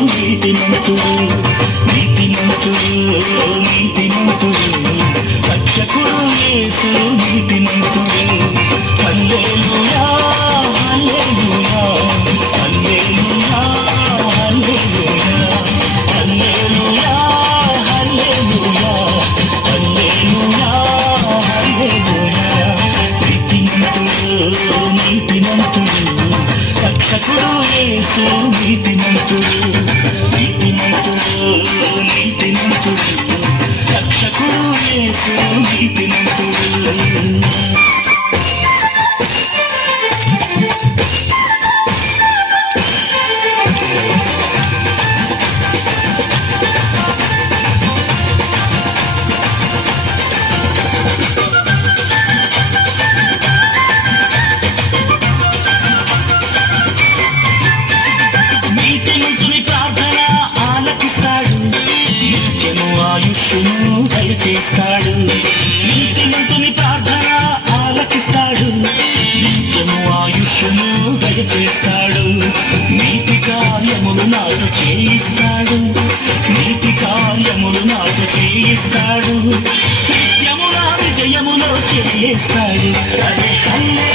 నీతిమంతుడు నీతిమంతుడు నీతిమంతుడు. రక్షకుడు యేసు నీతిమంతుడు. హల్లెలూయా. నీటి నిత్యము ఆయుష్ను దయచేస్తాడు నీతిమంతుని ప్రార్థన ఆలకిస్తాడు. నిత్యము ఆయుష్ను దయచేస్తాడు నీతి కార్యములు నాతో చేయిస్తాడు. నీతి కార్యములు నాతో చేయిస్తాడు. నిత్యము నా విజయములో చేయిస్తాడు. అదే కల్లే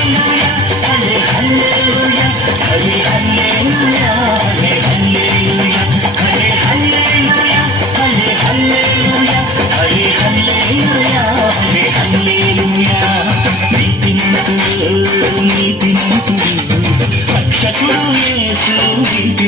输也输的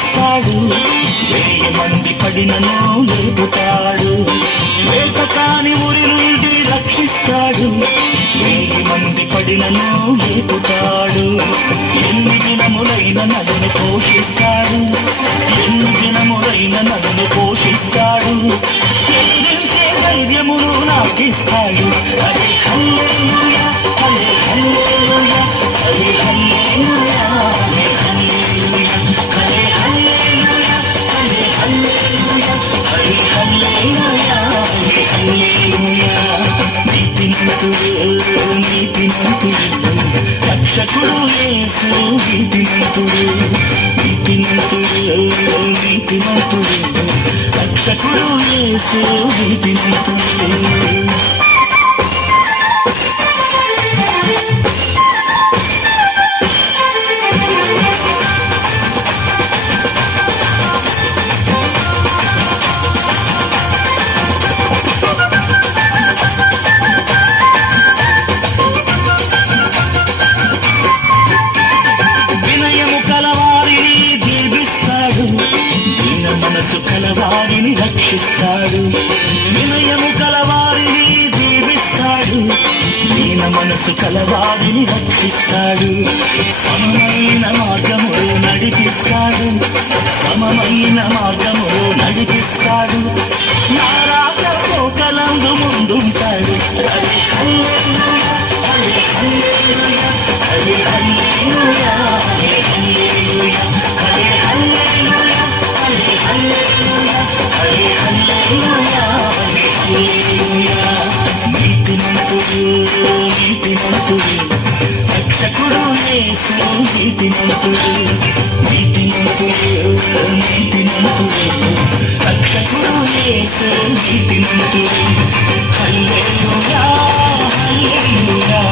రక్షిస్తాడు వెయ్యి మంది పడినను లేపుతాడు లేపకాని ఊరి నుండి రక్షిస్తాడు. వెయ్యి మంది పడినను లేపుతాడు ఎన్ని దినములైన నన్ను పోషిస్తాడు. ఎన్ని దినములైన నన్ను పోషిస్తాడు. ఎదిరించే ధైర్యమును నాకిస్తాడు. అదే హల్లెలూయా హల్లే హల్లెలూయా హల్లే రక్షకుడు యేసు నీతిమంతుడు. నీతిమంతుడు నీతిమంతుడు. రక్షకుడు యేసు నీతిమంతుడు. మనసు కలవారిని రక్షిస్తాడు. వినయము కలవారిని దీవిస్తాడు. దీన మనసు కలవారిని రక్షిస్తాడు. సమమైన మార్గములో నడిపిస్తాడు. సమమైన మార్గములో నడిపిస్తాడు. నారాజ పోకలందు ముందుంటాడు. నీతిమంతుడు రక్షకుడు యేసు నీతిమంతుడు నీతిమంతుడు నీతిమంతుడు రక్షకుడు యేసు నీతిమంతుడు హల్లెలూయా హల్లెలూయా.